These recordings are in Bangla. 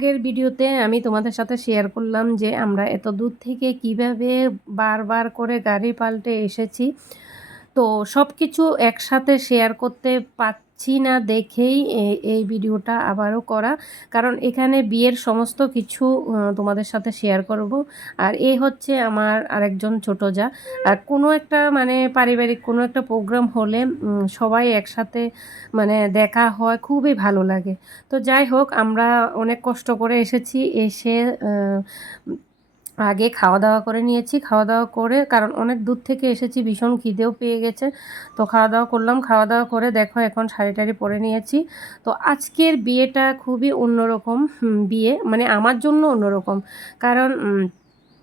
আগের ভিডিওতে আমি তোমাদের সাথে শেয়ার করলাম যে আমরা এত দূর থেকে কিভাবে বারবার করে গাড়ি পাল্টে এসেছি। তো সব কিছু একসাথে শেয়ার করতে পারছি না দেখেই এই ভিডিওটা আবারও করা। কারণ এখানে বিয়ের সমস্ত কিছু তোমাদের সাথে শেয়ার করব। আর এ হচ্ছে আমার আরেকজন ছোটো জা। আর কোনো একটা মানে পারিবারিক কোনো একটা প্রোগ্রাম হলে সবাই একসাথে মানে দেখা হয়, খুবই ভালো লাগে। তো যাই হোক, আমরা অনেক কষ্ট করে এসেছি। এসে আগে খাওয়া দাওয়া করে নিয়েছি। খাওয়া দাওয়া করে, কারণ অনেক দূর থেকে এসেছি, ভীষণ খিদেও পেয়ে গেছে। তো খাওয়া দাওয়া করলাম। খাওয়া দাওয়া করে দেখো এখন শাড়ি টাড়ি পরে নিয়েছি। তো আজকের বিয়েটা খুবই অন্যরকম বিয়ে, মানে আমার জন্য অন্যরকম। কারণ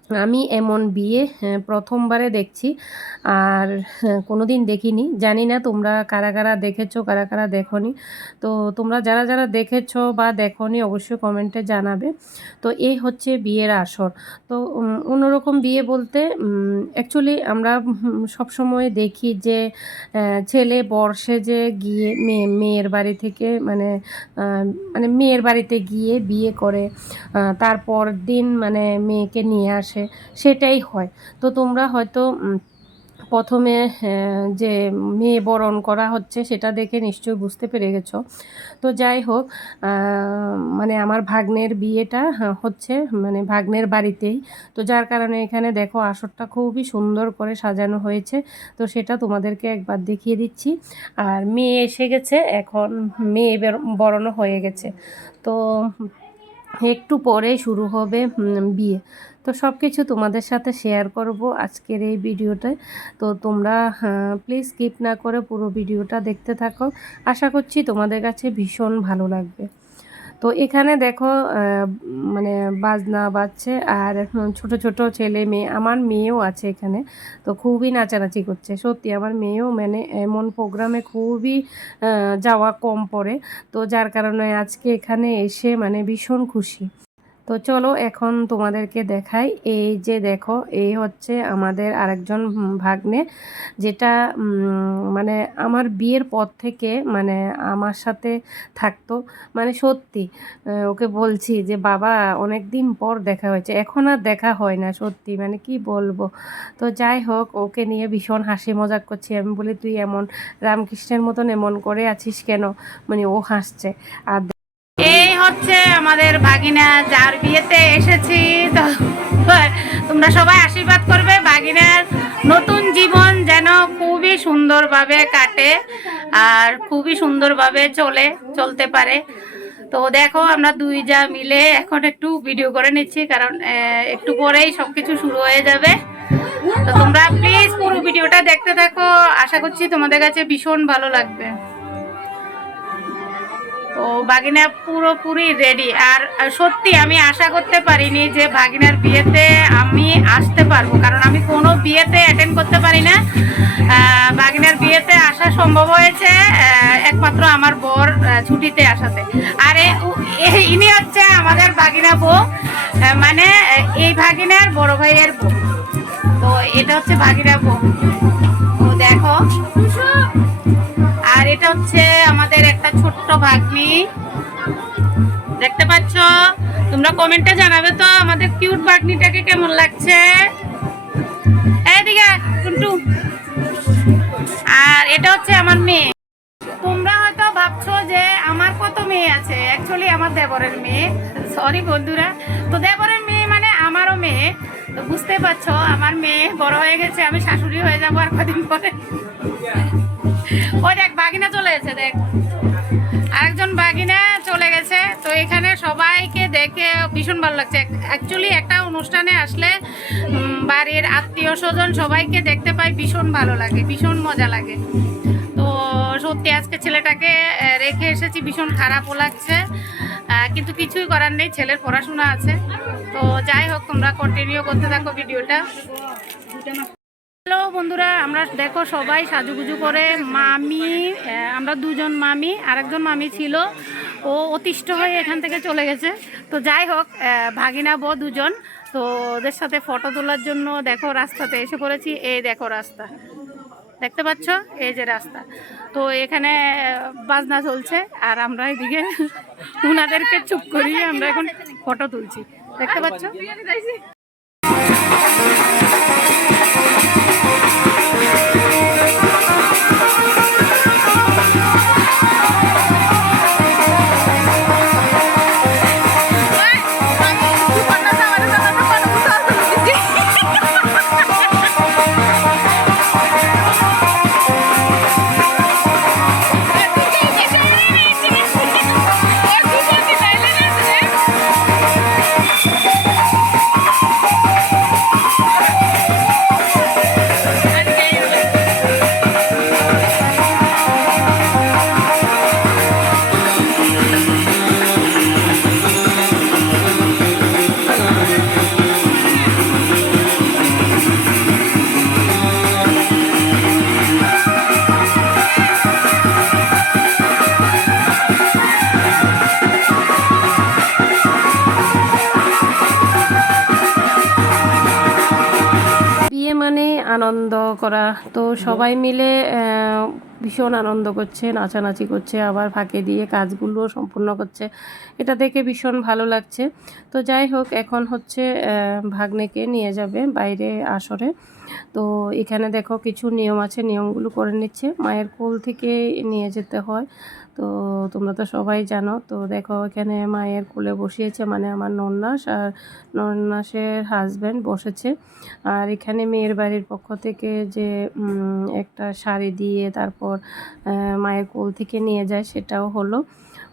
আমি এমন বিয়ে প্রথমবারে দেখছি। আর কোনো দিন দেখিনি। জানি না তোমরা কারা কারা দেখেছো, কারা কারা দেখোনি। তো তোমরা যারা যারা দেখেছো বা দেখোনি অবশ্যই কমেন্টে জানাবে। তো এই হচ্ছে বিয়ের আসর। তো অন্যরকম বিয়ে বলতে অ্যাকচুয়ালি আমরা সবসময় দেখি যে ছেলে বর সেজে গিয়ে মেয়ের বাড়ি থেকে মানে মানে মেয়ের বাড়িতে গিয়ে বিয়ে করে, তারপর দিন মানে মেয়েকে নিয়ে আসে, সেটাই হয়। তো তোমরা হয়তো প্রথমে যে মেয়ে বরণ করা হচ্ছে সেটা দেখে নিশ্চয়ই বুঝতে পেরে গেছো। তো যাই হোক, মানে আমার ভাগ্নের বিয়েটা হচ্ছে মানে ভাগ্নের বাড়িতেই। তো যার কারণে এখানে দেখো আসরটা খুবই সুন্দর করে সাজানো হয়েছে। তো সেটা তোমাদেরকে একবার দেখিয়ে দিচ্ছি। আর মেয়ে এসে গেছে, এখন মেয়ে বরণও হয়ে গেছে। তো একটু পরে শুরু হবে বিয়ে। তো সব কিছু তোমাদের সাথে শেয়ার করব আজকের এই ভিডিওতে। তো তোমরা প্লিজ স্কিপ না করে পুরো ভিডিওটা দেখতে থাকো। আশা করছি তোমাদের কাছে ভীষণ ভালো লাগবে। তো এখানে দেখো মানে বাজনা বাজছে, আর ছোট ছোট ছেলে মেয়ে, আমার মেয়েও আছে এখানে। তো খুবই নাচানাচি করছে। সত্যি আমার মেয়েও মানে এমন প্রোগ্রামে খুবই যাওয়া কম পড়ে। তো যার কারণে আজকে এখানে এসে মানে ভীষণ খুশি। তো চলো এখন তোমাদেরকে দেখাই। এই যে দেখো, এই হচ্ছে আমাদের আরেকজন ভাগ্নে, যেটা মানে আমার বিয়ের পর থেকে মানে আমার সাথে থাকতো। মানে সত্যি ওকে বলছি যে বাবা অনেক দিন পর দেখা হয়েছে, এখন আর দেখা হয় না, সত্যি মানে কি বলবো। তো যাই হোক, ওকে নিয়ে ভীষণ হাসি মজাক করছি। আমি বলি তুই এমন রামকৃষ্ণের মতন এমন করে আছিস কেন, মানে ও হাসছে। আর এই হচ্ছে আমাদের ভাগিনা, যার বিয়েতে এসেছি। তো তোমরা সবাই আশীর্বাদ করবে ভাগিনার নতুন জীবন যেন খুবই সুন্দরভাবে কাটে আর খুবই সুন্দরভাবে চলতে পারে। তো দেখো আমরা দুই যা মিলে এখন একটু ভিডিও করে নিচ্ছি, কারণ একটু পরেই সবকিছু শুরু হয়ে যাবে। তো তোমরা প্লিজ পুরো ভিডিওটা দেখতে থাকো, আশা করছি তোমাদের কাছে ভীষণ ভালো লাগবে। তো ভাগিনা পুরোপুরি রেডি। আর সত্যি আমি আশা করতে পারিনি যে ভাগিনার বিয়েতে আমি আসতে পারবো, কারণ আমি কোনো বিয়েতে অ্যাটেন্ড করতে পারি না। ভাগিনার বিয়েতে আসা সম্ভব হয়েছে একমাত্র আমার বর ছুটিতে আসাতে। আর ইনি হচ্ছে আমাদের ভাগিনা বউ, মানে এই ভাগিনার বড় ভাইয়ের বউ। তো এটা হচ্ছে ভাগিনা বউ। তো দেখো, আর এটা হচ্ছে আমাদের একটা ছোট্ট ভাগ্নি, দেখতে পাচ্ছ। তোমরা কমেন্টে জানাবে তো আমাদের কিউট ভাগ্নিটাকে কেমন লাগছে। এদিকে টুনটু। আর এটা হচ্ছে আমার মেয়ে। তোমরা হয়তো ভাবছো যে আমার কত মেয়ে আছে, অ্যাকচুয়ালি আমার দেবরের মেয়ে। সরি বন্ধুরা, তো দেবরের মেয়ে মানে আমারও মেয়ে। তো বুঝতে পারছো আমার মেয়ে বড় হয়ে গেছে, আমি শাশুড়ি হয়ে যাবো আর কদিন পরে। ওই দেখ বাগিনা চলে গেছে, দেখ আরেকজন বাগিনা চলে গেছে। তো এখানে সবাইকে দেখে ভীষণ ভালো লাগছে। অ্যাকচুয়ালি একটা অনুষ্ঠানে আসলে বাড়ির আত্মীয় স্বজন সবাইকে দেখতে পাই, ভীষণ ভালো লাগে, ভীষণ মজা লাগে। তো সত্যি আজকে ছেলেটাকে রেখে এসেছি, ভীষণ খারাপও লাগছে, কিন্তু কিছুই করার নেই, ছেলের পড়াশোনা আছে। তো যাই হোক, তোমরা কন্টিনিউ করতে থাকো ভিডিওটা। হ্যালো বন্ধুরা, আমরা দেখো সবাই সাজুগুজু করে মামি, আমরা দুজন মামি, আরেকজন মামি ছিল, ও অতিষ্ঠ হয়ে এখান থেকে চলে গেছে। তো যাই হোক, ভাগিনা বউ দুজন, তো ওদের সাথে ফটো তোলার জন্য দেখো রাস্তাতে এসে পড়েছি। এই দেখো রাস্তা, দেখতে পাচ্ছ এই যে রাস্তা, তো এখানে বাজনা চলছে আর আমরা এদিকে উনাদেরকে চুপ করিয়ে আমরা এখন ফটো তুলছি, দেখতে পাচ্ছ। বিয়ে মানে আনন্দ করা, তো সবাই মিলে ভীষণ আনন্দ করছে, নাচানাচি করছে, আবার ফাঁকে দিয়ে কাজগুলো সম্পূর্ণ করছে, এটা দেখে ভীষণ ভালো লাগছে। তো যাই হোক, এখন হচ্ছে ভাগ্নেকে নিয়ে যাবে বাইরে আসরে। তো এখানে দেখো কিছু নিয়ম আছে, নিয়মগুলো করে নিচ্ছে, মায়ের কোল থেকে নিয়ে যেতে হয়। তো তোমরা তো সবাই জানো। তো দেখো এখানে মায়ের কোলে বসিয়েছে, মানে আমার নন্নাস আর নন্নাসের হাজব্যান্ড বসেছে। আর এখানে মেয়ের বাড়ির পক্ষ থেকে যে একটা শাড়ি দিয়ে তারপর মায়ের কোল থেকে নিয়ে যায়, সেটাও হলো।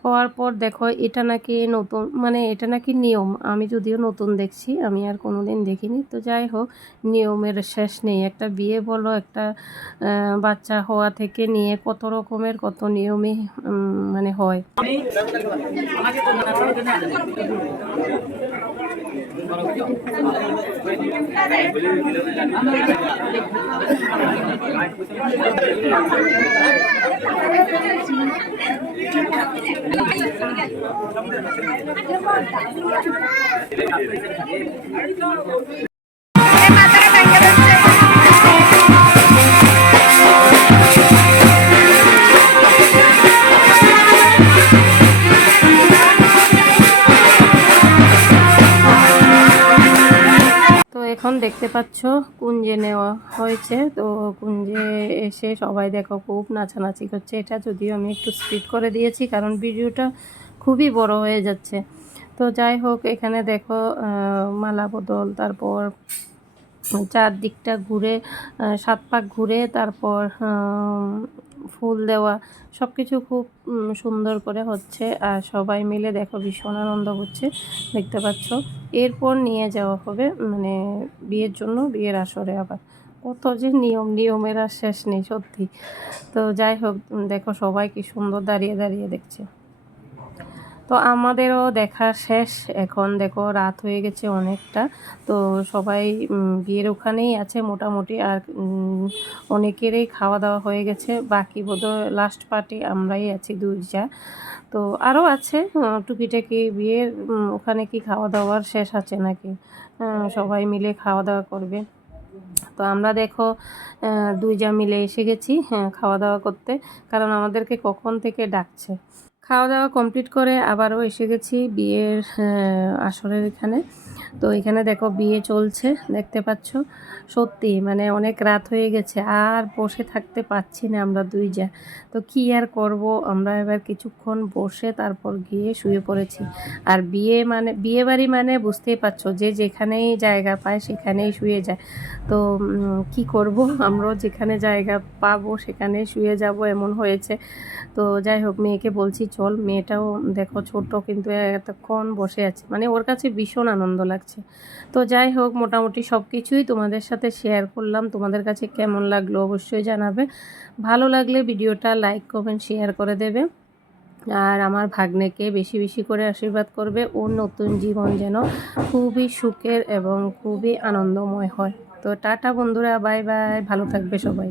হওয়ার পর দেখো এটা নাকি নতুন, মানে এটা নাকি নিয়ম, আমি যদিও নতুন দেখছি, আমি আর কোনোদিন দেখিনি। তো যাই হোক, নিয়মের শেষ নেই, একটা বিয়ে বলো, একটা বাচ্চা হওয়া থেকে নিয়ে কত রকমের কত নিয়মই মানে হয়। এখন দেখতে পাচ্ছ কুঞ্জে নেওয়া হয়েছে। তো কুঞ্জে এসে সবাই দেখো খুব নাচানাচি করছে। এটা যদিও আমি একটু স্পিড করে দিয়েছি, কারণ ভিডিওটা খুবই বড় হয়ে যাচ্ছে। তো যাই হোক, এখানে দেখো মালা বদল, তারপর চারদিকটা ঘুরে 7 পাক ঘুরে তারপর ফুল দেওয়া, সব কিছু খুব সুন্দর করে হচ্ছে। আর সবাই মিলে দেখো ভীষণ আনন্দ হচ্ছে, দেখতে পাচ্ছ। এরপর নিয়ে যাওয়া হবে মানে বিয়ের জন্য, বিয়ের আসরে আবার কত যে নিয়মের আর শেষ নেই সত্যি। তো যাই হোক, দেখো সবাই কি সুন্দর দাঁড়িয়ে দাঁড়িয়ে দেখছে। তো আমাদেরও দেখা শেষ, এখন দেখো রাত হয়ে গেছে অনেকটা। তো সবাই বিয়ের ওখানেই আছে মোটামুটি, আর অনেকেরই খাওয়া দাওয়া হয়ে গেছে, বাকি বোধহয় লাস্ট পার্টি আমরাই আছি দুইটা। তো আরও আছে টুকিটাকি বিয়ের ওখানে কি খাওয়া দাওয়ার শেষ আছে নাকি, সবাই মিলে খাওয়া দাওয়া করবে। তো আমরা দেখো দুইজা মিলে এসে গেছি খাওয়া দাওয়া করতে, কারণ আমাদেরকে কখন থেকে ডাকছে। খাওয়া দাওয়া কমপ্লিট করে আবারও এসে গেছি বিয়ের আসরের এখানে। তো এখানে দেখো বিয়ে চলছে, দেখতে পাচ্ছ। সত্যি মানে অনেক রাত হয়ে গেছে, আর বসে থাকতে পারছি না আমরা দুইজা। তো কি আর করব, আমরা এবার কিছুক্ষণ বসে তারপর গিয়ে শুয়ে পড়েছি। আর বিয়ে মানে বিয়ে বাড়ি মানে বুঝতেই পারছো, যে যেখানেই জায়গা পায় সেখানেই শুয়ে যায়। তো কি করব, আমরাও যেখানে জায়গা পাবো সেখানে শুয়ে যাব, এমন হয়েছে। তো যাই হোক, মেয়েকে বলছি চল, মেয়েটাও দেখো ছোট কিন্তু এতক্ষণ বসে আছে, মানে ওর কাছে ভীষণ আনন্দ লাগছে। তো যাই হোক, মোটামুটি সব কিছুই তোমাদের সাথে শেয়ার করলাম। তোমাদের কাছে কেমন লাগলো অবশ্যই জানাবে। ভালো লাগলে ভিডিওটা লাইক কমেন্ট শেয়ার করে দেবে। আর আমার ভাগ্নেকে বেশি বেশি করে আশীর্বাদ করবে, ওর নতুন জীবন যেন খুবই সুখের এবং খুবই আনন্দময় হয়। তো টাটা বন্ধুরা, বাই বাই, ভালো থাকবে সবাই।